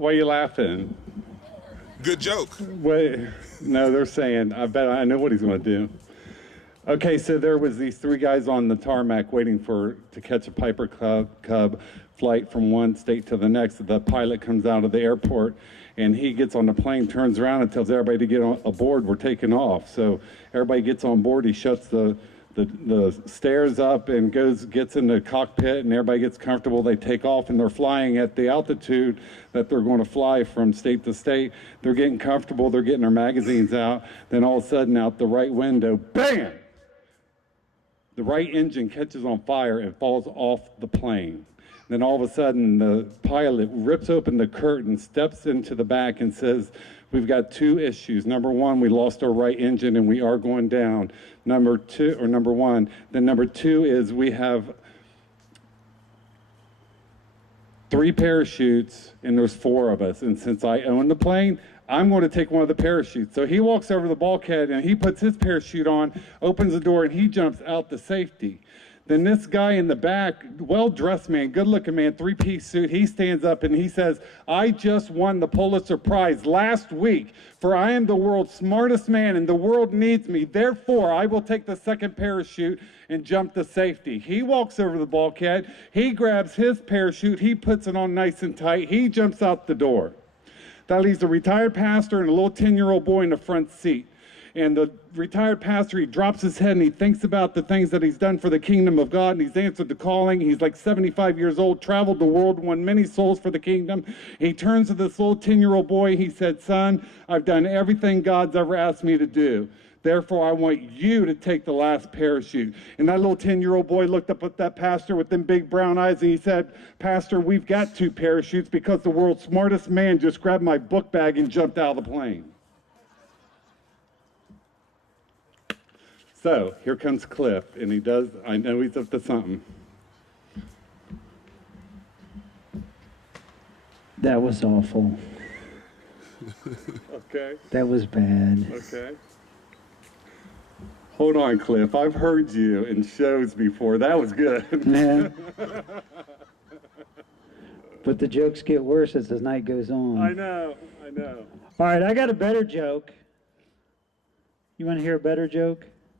Why are you laughing? Good joke. Wait, no, they're saying, I bet I know what he's going to do. Okay, so there was these three guys on the tarmac waiting to catch a Piper Cub flight from one state to the next. The pilot comes out of the airport, and he gets on the plane, turns around, and tells everybody to get aboard. We're taking off. So everybody gets on board. He shuts the stairs up and gets in the cockpit, and everybody gets comfortable. They take off, and they're flying at the altitude that they're going to fly from state to state. They're getting comfortable. They're getting their magazines out. Then all of a sudden, out the right window, bam! The right engine catches on fire and falls off the plane. Then all of a sudden, the pilot rips open the curtain, steps into the back, and says, we've got two issues. Number one, we lost our right engine and we are going down. Number two is we have 3 parachutes and there's 4 of us. And since I own the plane, I'm going to take one of the parachutes. So he walks over to the bulkhead and he puts his parachute on, opens the door, and he jumps out to safety. Then this guy in the back, well-dressed man, good-looking man, 3-piece suit, he stands up and he says, I just won the Pulitzer Prize last week, for I am the world's smartest man and the world needs me. Therefore, I will take the second parachute and jump to safety. He walks over to the bulkhead, he grabs his parachute, he puts it on nice and tight, he jumps out the door. That leaves a retired pastor and a little 10-year-old boy in the front seat. And the retired pastor, he drops his head and he thinks about the things that he's done for the kingdom of God, and he's answered the calling. He's like 75 years old, traveled the world, won many souls for the kingdom. He turns to this little 10-year-old boy. He said, son, I've done everything God's ever asked me to do. Therefore, I want you to take the last parachute. And that little 10-year-old boy looked up at that pastor with them big brown eyes, and he said, Pastor, we've got 2 parachutes because the world's smartest man just grabbed my book bag and jumped out of the plane. So here comes Cliff, and I know he's up to something. That was awful. Okay. That was bad. Okay. Hold on, Cliff. I've heard you in shows before. That was good. Yeah. But the jokes get worse as the night goes on. I know. All right, I got a better joke. You want to hear a better joke?